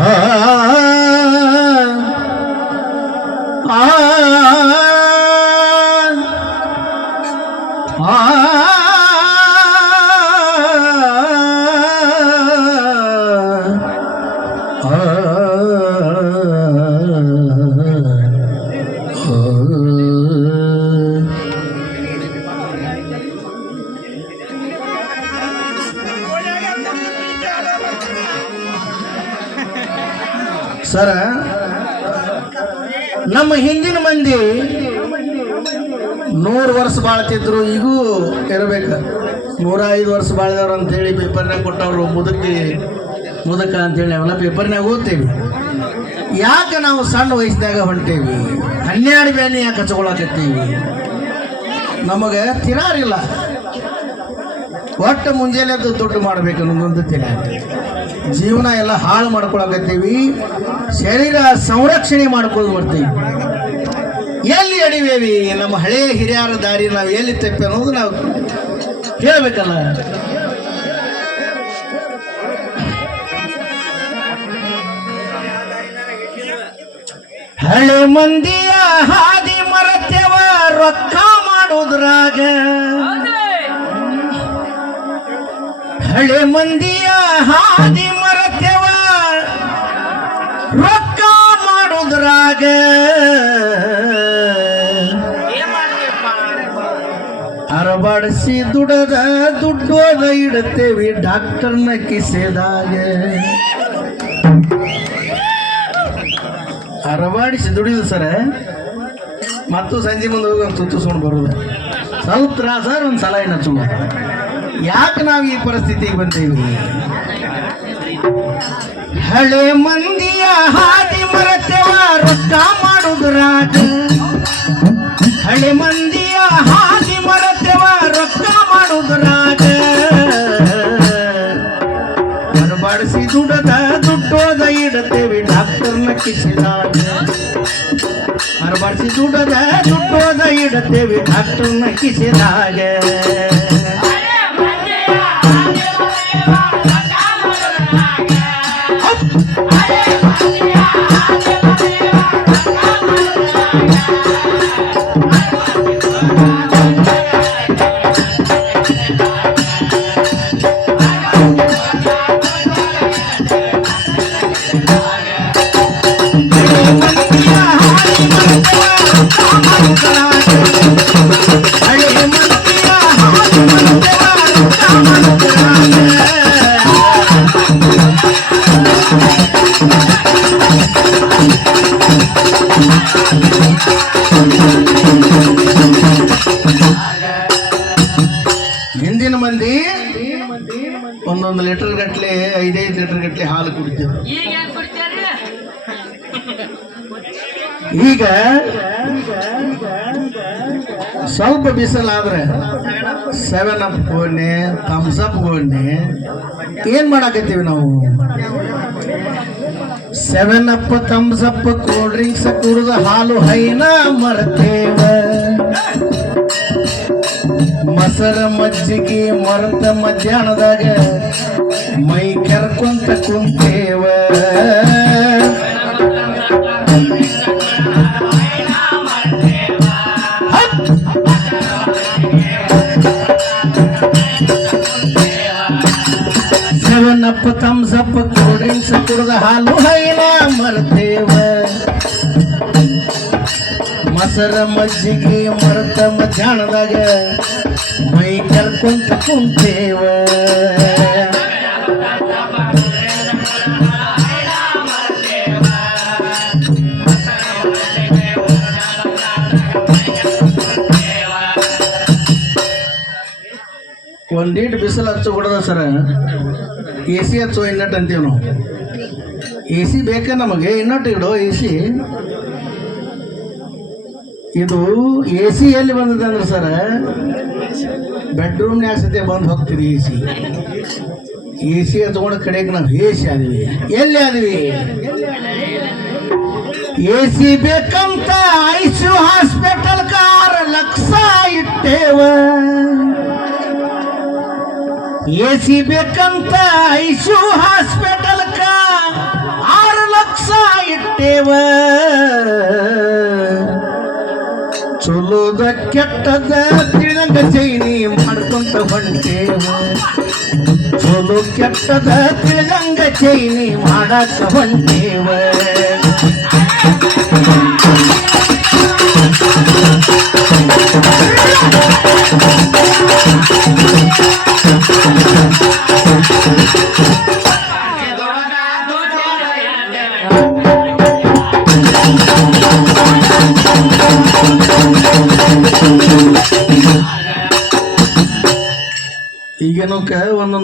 ಆ, ಸರ, ನಮ್ಮ ಹಿಂದಿನ ಮಂದಿ ನೂರು ವರ್ಷ ಬಾಳ್ತಿದ್ರು, ಈಗೂ ಇರಬೇಕು. ನೂರ ಐದು ವರ್ಷ ಬಾಳ್ದವ್ರು ಅಂತೇಳಿ ಪೇಪರ್ನಾಗ ಕೊಟ್ಟವ್ರು ಮುದುಕಿ, ಮುದಕ ಅಂತೇಳಿ ಅವೆಲ್ಲ ಪೇಪರ್ನಾಗ ಓದ್ತೇವೆ. ಯಾಕೆ ನಾವು ಸಣ್ಣ ವಯಸ್ಸಿನಾಗ ಹೊಂಟೇವಿ? ಹನ್ನೆರಡು ಬೇನೆ ಯಾಕೆ ಹಚ್ಕೊಳಕತ್ತೀವಿ? ನಮಗೆ ತಿರಾರಿಲ್ಲ. ಒಟ್ಟು ಮುಂಜಾನೆ ಎದ್ದು ದುಡ್ಡು ಮಾಡ್ಬೇಕು ಅನ್ನೋದೊಂದು ತಿಳಿ ಜೀವನ ಎಲ್ಲ ಹಾಳು ಮಾಡ್ಕೊಳಕತ್ತೀವಿ. ಶರೀರ ಸಂರಕ್ಷಣೆ ಮಾಡ್ಕೊಂಡು ಬರ್ತೀವಿ ಎಲ್ಲಿ ಅಡಿವೇವಿ? ನಮ್ಮ ಹಳೆಯ ಹಿರಿಯರ ದಾರಿ ನಾವು ಎಲ್ಲಿ ತಪ್ಪೆ ಅನ್ನೋದು ನಾವು ಹೇಳ್ಬೇಕಲ್ಲ. ಹಳೆ ಮಂದಿಯ ಹಾದಿ ಮರತ್ಯವ ರೊಕ್ಕ ಮಾಡುದ್ರಾಗ. ಹಳೆ ಮಂದಿಯ ಹಾದಿ ಮರತ್ಯವ ರೊಕ್ಕ ಮಾಡುದ್ರಾಗ. ಅರಬಡಿಸಿ ದುಡದ ದುಡ್ಡೋದ ಇಡುತ್ತೇವಿ ಡಾಕ್ಟರ್ನ ಕಿಸೆದಾಗ. ಅರಬಾಡಿಸಿ ದುಡಿದು ಸರ. ಮತ್ತು ಸಂಜೆ ಮುಂದೆ ಹೋಗಿ ಒಂದು ಸುಣ್ಣ ಬರೋದು. ಸ್ವಲ್ಪ ಸರ್ ಒಂದು ಸಲ ಏನ ಹಚ್ಚುವ ಯಾಕೆ ನಾವು ಈ ಪರಿಸ್ಥಿತಿಗೆ ಬಂದೇವಿ? ಹಳೆ ಮಂದಿಯ ಹಾದಿ ಮರತೆವ ರೊಕ್ಕ ಮಾಡುದ್ರಾಗ ಹಳೆ ಮಂದಿಯ ಹಾದಿ ಮರತೆವ ರೊಕ್ಕ ಮಾಡುದ್ರಾಗ ಬಡಬಡಿಸಿ ದುಡದ ದುಡ್ಡೋದ ಇಡುತ್ತೇವೆ ಡಾಕ್ಟರ್ನ ಕಿಸಿದಾಗ ಬಡಬಡಿಸಿ ದುಡದ ದುಡ್ಡೋದ ಇಡುತ್ತೇವೆ ಡಾಕ್ಟರ್ನ ಕಿಸಿದಾಗ Thank you. ಸ್ವಲ್ಪ ಬಿಸಿಲಾದ್ರೆ ಸೆವೆನ್ ಅಪ್ ಗೋಣೆ ಥಮ್ಸ್ ಅಪ್ ಗೋಣೆ ಏನ್ ಮಾಡಾಕತ್ತೀವಿ ನಾವು? Seven up thumbs up cold drinks ಕುಡಿದ ಹಾಲು ಹೈನ ಮರ್ತೇವ. ಮೊಸರ ಮಜ್ಜಿಗೆ ಮರತ ಮಧ್ಯಾಹ್ನದಾಗ ಮೈ ಕೆರ್ಕೊಂತ ಕುಂತೇವ. ಮೊಸರ ಮಜ್ಜಿಗೆ ಮರತ ಮಧ್ಯಾಹ್ನದಾಗ ಮೈ ಕರ್ಕೊಂತ ಕುಂತೇವ. ಒಂದೀಟ್ ಬಿಸಿಲು ಹಚ್ಚು ಕೊಡದ ಸರ. ಎ ಸಿ ಹಚ್ಚು ಇನ್ನಟ್ ಅಂತೀವಿ ನಾವು. ಎ ಸಿ ಬೇಕಾ ನಮಗೆ, ಇನ್ನಟ್ ಇಡು ಎ ಸಿ. ಇದು ಎ ಸಿ ಎಲ್ಲಿ ಬಂದಿದೆ ಅಂದ್ರೆ ಸರ್ ಬೆಡ್ರೂಮ್ನ್ಯಾಗ ಸದ್ಯ ಬಂದು ಹೋಗ್ತೀರಿ ಎ ಸಿ. ಎ ಸಿ ತಗೊಂಡ ಕಡೆಗೆ ನಾವು ಎ ಸಿ ಆದಿವಿ. ಎಲ್ಲಿ ಆದಿವಿ? ಎ ಸಿ ಬೇಕಂತ ಐಸು ಹಾಸ್ಪಿಟಲ್ ಕಾರ ಲಕ್ಷ ಇಟ್ಟೇವ. ಎ ಸಿ ಬೇಕಂತ ಐಸು ಹಾಸ್ಪಿಟಲ್ ಕಾ ಆರು ಲಕ್ಷ ಇಟ್ಟೇವಾ. ಕೆಟ್ಟದ ತಿಳಿದಂಗ ಚೈನಿ ಮಾಡ್ಕೊಂತ ಹೊಂಟೇವ ಚಲೋ ಕೆಟ್ಟದ ತಿಳಿದಂಗ ಚೈನಿ ಮಾಡಕ ಹೊಂಟೇವ ಈಗೇನೋಕ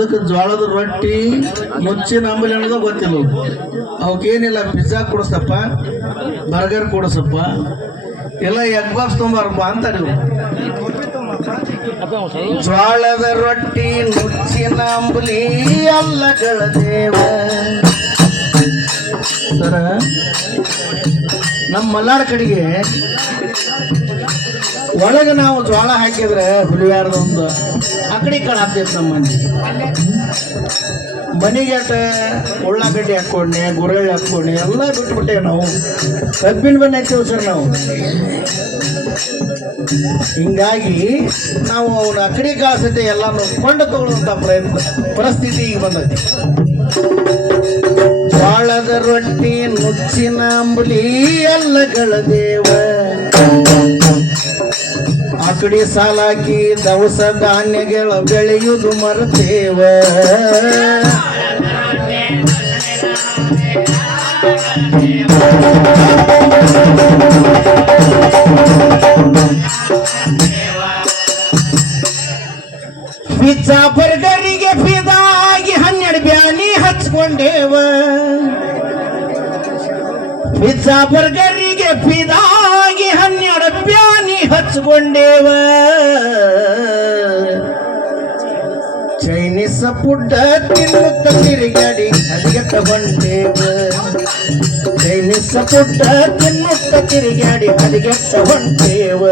ಒಂದೊಂದಕ್ಕೆ ಜೋಳದ ರೊಟ್ಟಿ, ಮುಚ್ಚಿನ ಅಂಬಲಿ ಅನ್ನೋದು ಗೊತ್ತಿಲ್ಲ ಅವ್ಕೆ. ಅವಕ್ಕೇನಿಲ್ಲ ಪಿಜ್ಜಾ ಕೊಡಿಸಪ್ಪ ಬರ್ಗರ್ ಕೊಡಿಸಪ್ಪ ಎಲ್ಲ ಎಗ್ ಬಾಕ್ಸ್ ತೊಂಬಾರಪ್ಪ ಅಂತಾರೆ ಇವ್ರು. ಜೋಳದ ರೊಟ್ಟಿ ನುಚ್ಚಿನ ಅಂಬಲಿ ಅಲ್ಲ ದೇವ ನಮ್ಮ ಮಲ್ನಾಡ್ ಕಡೆಗೆ ಒಳಗೆ ನಾವು ಜ್ವಾಳ ಹಾಕಿದ್ರೆ ಹುಲಿಯಾರ್ದ ಒಂದು ಅಕಡಿ ಕಾಳು ಹಾಕ್ತೈತೆ ನಮ್ಮ ಮನೆ. ಮನೆಗೆ ಅಟ ಉಳ್ಳಾಗಡ್ಡಿ ಹಾಕ್ಕೊಂಡೆ, ಗುರಳ್ಳಿ ಹಾಕ್ಕೊಂಡೆ, ಎಲ್ಲ ಬಿಟ್ಬಿಟ್ಟೇವೆ ನಾವು. ಕಬ್ಬಿನ ಬಣ್ಣ ಹಾಕ್ತೇವೆ ಸರ್ ನಾವು. ಹಿಂಗಾಗಿ ನಾವು ಅವನ ಅಕಡಿ ಕಾಸತೆ ಎಲ್ಲ ಎಲ್ಲಾನು ಕೊಂಡು ತಗೊಳ್ಳುವಂಥ ಪ್ರಯತ್ನ, ಪರಿಸ್ಥಿತಿ ಈಗ ಬಂದೈತಿ. ಜೋಳದ ರೊಟ್ಟಿ ನುಚ್ಚಿನ ಅಂಬಲಿ ಅಲ್ಲಗಳ ದೇವ. ಆಕಡಿ ಸಾಲಾಕಿ ದವಸ ಧಾನ್ಯಗಳ ಬೆಳೆಯುವುದು ಮರತೇವ ಪಿಜ್ಜಾ ಬರ್ಗರಿಗೆ ಫಿದಾಗಿ ಹನ್ನೆರಡು ಬ್ಯಾನಿ ಹಚ್ಕೊಂಡೇವ ಪಿಜ್ಜಾ ಬರ್ಗರಿಗೆ ಹಚ್ಕೊಂಡೇವ ಚೈನೀಸ್ ಫುಡ್ ತಿನ್ನುತ್ತ ತಿರುಗಾಡಿ ಅಡಿಗೆ ತಗೊಂಡೇವ ಚೈನೀಸ್ ಪುಡ್ಡ ತಿನ್ನುತ್ತ ತಿರುಗಾಡಿ ಅಡಿಗೆ ತಗೊಂಡೇವ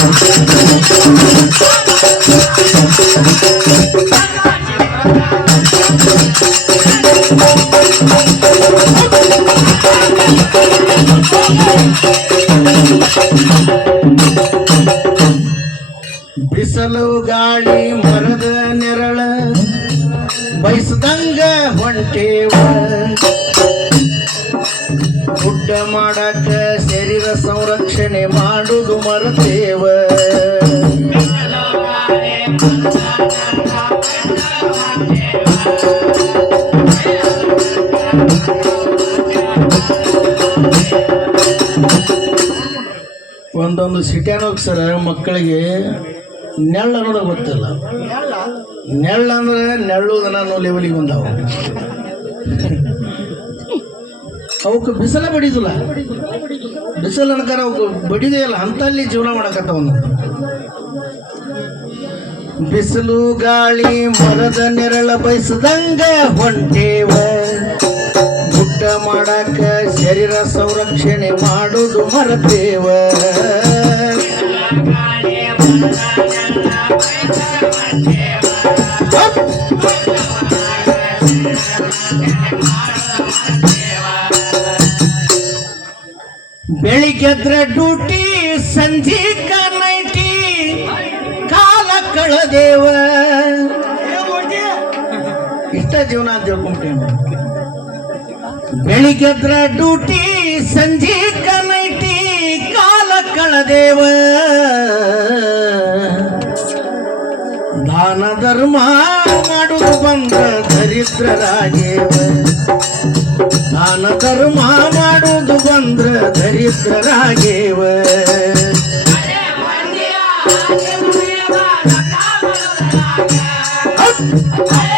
Thank ಬಿಸಲು ಸಂರಕ್ಷಣೆ ಮಾಡುದು ಮರತೇವ. ಒಂದೊಂದು ಸಿಟಿಯಾನೋಗಿ ಸರ ಮಕ್ಕಳಿಗೆ ನೆಳ್ಳ ಅನ್ನೋದು ಗೊತ್ತಿಲ್ಲ. ನೆಳ್ಳ ಅಂದ್ರೆ ನೆಳ್ಳುದನ್ನ ಅನ್ನೋ ಲೆವೆಲಿಗೆ ಬಂದಾವ. ಅವಕ್ಕೆ ಬಿಸಿಲ ಬಡಿದಿಲ್ಲ. ಬಿಸಿಲು ಅನ್ಕಾರ ಅವಕ್ಕೆ ಬಡಿದೇ ಇಲ್ಲ. ಅಂತಲ್ಲಿ ಜೀವನ ಮಾಡಕತ್ತವನು ಬಿಸಿಲು ಗಾಳಿ ಮರದ ನೆರಳ ಬಯಸದಂಗ ಹೊಂಟೇವ. ಗುಡ್ಡ ಮಾಡಕ ಶರೀರ ಸಂರಕ್ಷಣೆ ಮಾಡುದು ಮರತೇವ. ಬೆಳಿಗ್ಗೆದ್ರ ಡ್ಯೂಟಿ ಸಂಜೆ ನೈಟಿ ಕಾಲ ಕಳದೇವ. ಇಷ್ಟ ಜೀವನ ಅಂತ ತಿಳ್ಕೊಂಬಿಟ್ಟೇನು ಬೆಳಿಗ್ಗೆದ್ರ ಡ್ಯೂಟಿ ಸಂಜೆ ನೈಟಿ ಕಾಲ ಕಳದೇವ. ದಾನ ಧರ್ಮ ಮಾಡುದು ಬಂದ್ರ ದರಿದ್ರರಾಗೇವ ದಾನ ಕರ್ಮ ಮಾಡುದು ಬಂದ್ರ ದರಿದ್ರರಾಗೇವ. ಸಾಧು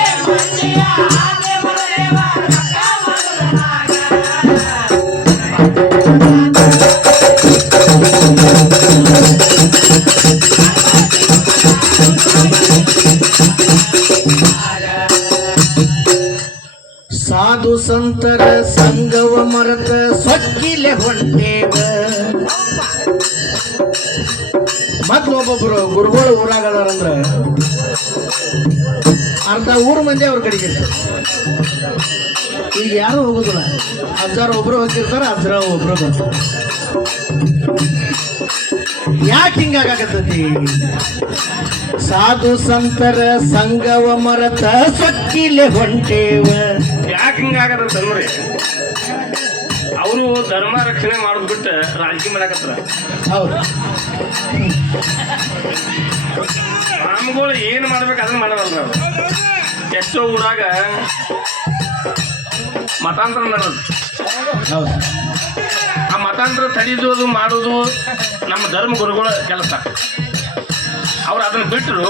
ಅರ್ಧ ಊರು ಮಂದಿ ಅವ್ರ ಕಡೆಗೆ. ಈಗ ಯಾರು ಹೋಗುದಿಲ್ಲ. ಅಜ್ಜಾರು ಒಬ್ರು ಹೋಗಿರ್ತಾರೆ ಅಜ್ಜರ ಒಬ್ರು ಬರ್ತಾರೆ. ಯಾಕೆ ಹಿಂಗಾಗತ್ತತಿ ಸಾಧು ಸಂತರ ಸಂಗವ ಮರತ ಸಕ್ಕಿಲೆ ಹೊಂಟೇವ. ಯಾಕೆ ಹಿಂಗಾಗತ್ತ ನೋಡ್ರಿ. ಅವರು ಧರ್ಮ ರಕ್ಷಣೆ ಮಾಡೋದು ಬಿಟ್ಟು ರಾಜಕೀಯ ಮಾಡಕತ್ತಾರ ಹೌದು. ಸ್ವಾಮಿಗಳು ಏನು ಮಾಡ್ಬೇಕು ಅದನ್ನ ಮಾಡೋದಲ್ಲ ನಾವು. ಎಷ್ಟೋ ಊರಾಗ ಮತಾಂತರ ನಡೆದು. ಆ ಮತಾಂತರ ತಡೆಯೋದು ಮಾಡೋದು ನಮ್ಮ ಧರ್ಮ ಗುರುಗಳ ಕೆಲಸ. ಅವ್ರು ಅದನ್ನ ಬಿಟ್ಟರು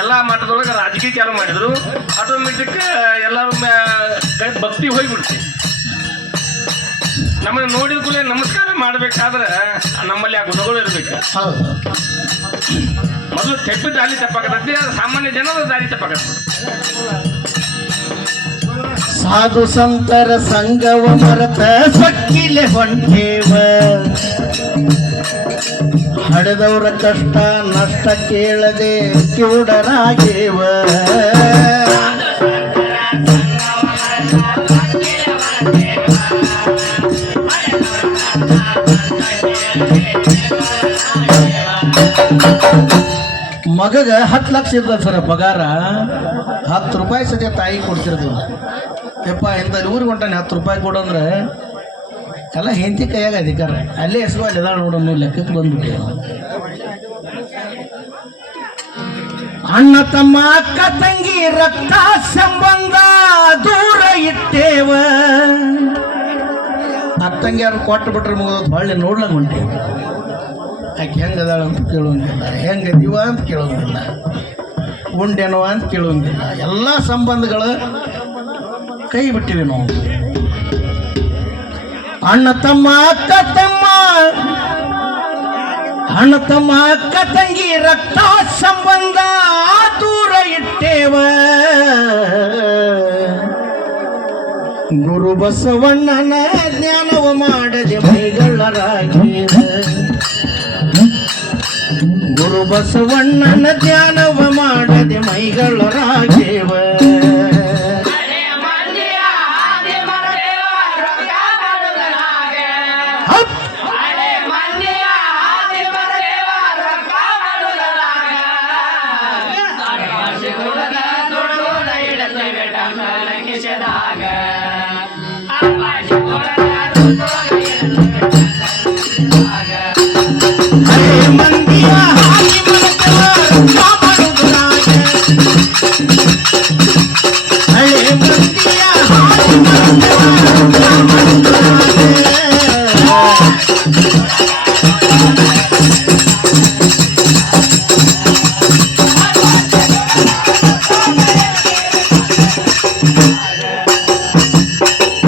ಎಲ್ಲ ಮಠದೊಳಗೆ ರಾಜಕೀಯ ಕೆಲ ಮಾಡಿದ್ರು. ಆಟೋಮೆಟಿಕ್ ಎಲ್ಲ ಭಕ್ತಿ ಹೋಗಿಬಿಡ್ತೀವಿ ನಮ್ಮನ್ನ ನೋಡಿದ ಕೂಡಲೇ ನಮಸ್ಕಾರ ಮಾಡ್ಬೇಕಾದ್ರೆ ನಮ್ಮಲ್ಲಿ ಆ ಗುಣಗಳು ಇರಬೇಕು. ಮೊದಲು ತೆಪ್ಪಿದ ದಾರಿ ತಪ್ಪಾಗತ್ತೆ. ಅದು ಸಾಮಾನ್ಯ ಜನರ ದಾರಿ ತಪ್ಪಾಗತ್ತೆ. ಸಾಧು ಸಂತರ ಸಂಗವ ಮರತ ಸಕ್ಕಿಲೆ ಹೊಂಟೇವ. ಹಡೆದವರ ಕಷ್ಟ ನಷ್ಟ ಕೇಳದೆ ಕಿವುಡರಾಗೇವ. ಮಗಗ ಹತ್ತು ಲಕ್ಷ ಇರ್ತದೆ ಸರ ಪಗಾರ. ಹತ್ತು ರೂಪಾಯಿ ಸದ್ಯ ತಾಯಿ ಕೊಡ್ತಿರ್ತೀವಿ ಯಪ್ಪ ಇಂಥ ಊರಿಗೆ ಹೊಂಟಾನೆ ಹತ್ತು ರೂಪಾಯಿ ಕೊಡಂದ್ರೆ ಎಲ್ಲ ಹೆಂಡತಿ ಕೈಯಾಗ ಅಧಿಕಾರ ಅಲ್ಲೇ ಹೆಸರು ಅಲ್ಲಿ ಅದಾಳ ನೋಡೋಣ ಲೆಕ್ಕಕ್ಕೆ ಬಂದ್ಬಿಟ್ಟೆ ಅಣ್ಣ ತಮ್ಮ ಅಕ್ಕ ತಂಗಿ ರಕ್ತ ಸಂಬಂಧ ದೂರ ಇಟ್ಟೇವ. ಅತ್ತಂಗಿ ಯಾರು ಕೊಟ್ಟು ಬಿಟ್ರೆ ಮುಗಿದ್ ಹೊಳ್ಳಿ ನೋಡ್ಲಂಗ್ ಹೊಂಟೇವ ಆಕೆ ಹೆಂಗೆ ಅಂತ ಕೇಳೋಂಗಿಲ್ಲ ಹೆಂಗೆ ದಿವ ಅಂತ ಕೇಳೋಂಗಿಲ್ಲ ಉಂಡೆನವ ಅಂತ ಕೇಳೋಂಗಿಲ್ಲ ಎಲ್ಲ ಸಂಬಂಧಗಳು ಕೈ ಬಿಟ್ಟಿವಿ ನಾವು. ಅಣ್ಣ ತಮ್ಮ, ಅಕ್ಕ ತಮ್ಮ. ಅಣ್ಣ ತಮ್ಮ, ಅಕ್ಕ ತಂಗಿ ರಕ್ತ ಸಂಬಂಧ ದೂರ ಇಟ್ಟೇವ. ಗುರು ಬಸವಣ್ಣನ ಜ್ಞಾನವ ಮಾಡದೆ ಮೈಗಳರಾಗಿವ ಗುರು ಬಸವಣ್ಣನ ಧ್ಯಾನವ ಮಾಡದೆ ಮೈಗಳರಾಗೇವ ಹಪ್! ಹರೇ